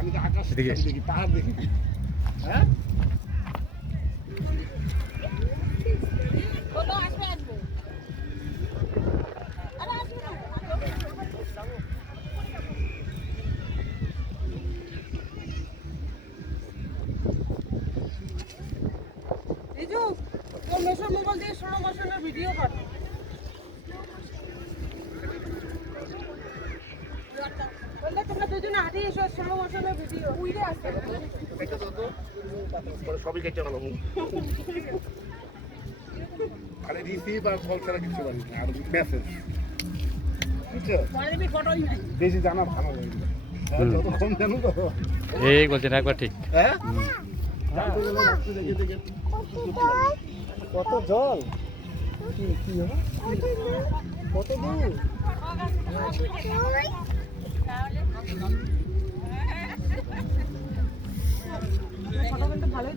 আমি তো আকাশ দেখি, পাহাড় দেখি। হ্যাঁ মোবাইল দিয়ে 16 মাসের ভিডিও কর। তোমরা দুজনে হাঁটি এসো 16 মাসের ভিডিও উইরে আছে সবই কেটে গেল আরে রিসিভ আর কল ছাড়া কিছু পারি না আর মেসেজ বুঝছো বেশি জানা ভালো লাগে যতক্ষণ জানো তো এই বলছেন একবার ঠিক। হ্যাঁ কত জল কি হবে কত দূর ভালোই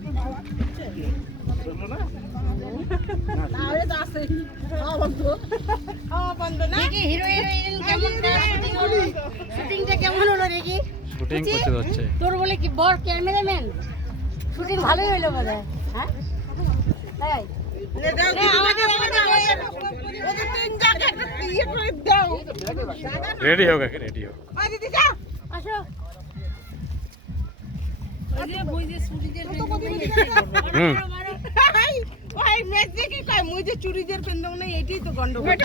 তাহলে তো আছে বন্ধ না হিরো হিরোইন কেমন শুটিংটা কেমন হলো দেখি শুটিং করতে হচ্ছে তোর বলে কি বড় ক্যামেরাম্যান শুটিং ভালোই হলো বোধহয় হ্যাঁ তাই রেডি হোক রেডি হোক আসো চুরিদের পেন্দাও নাই এটাই তো গন্ডগোল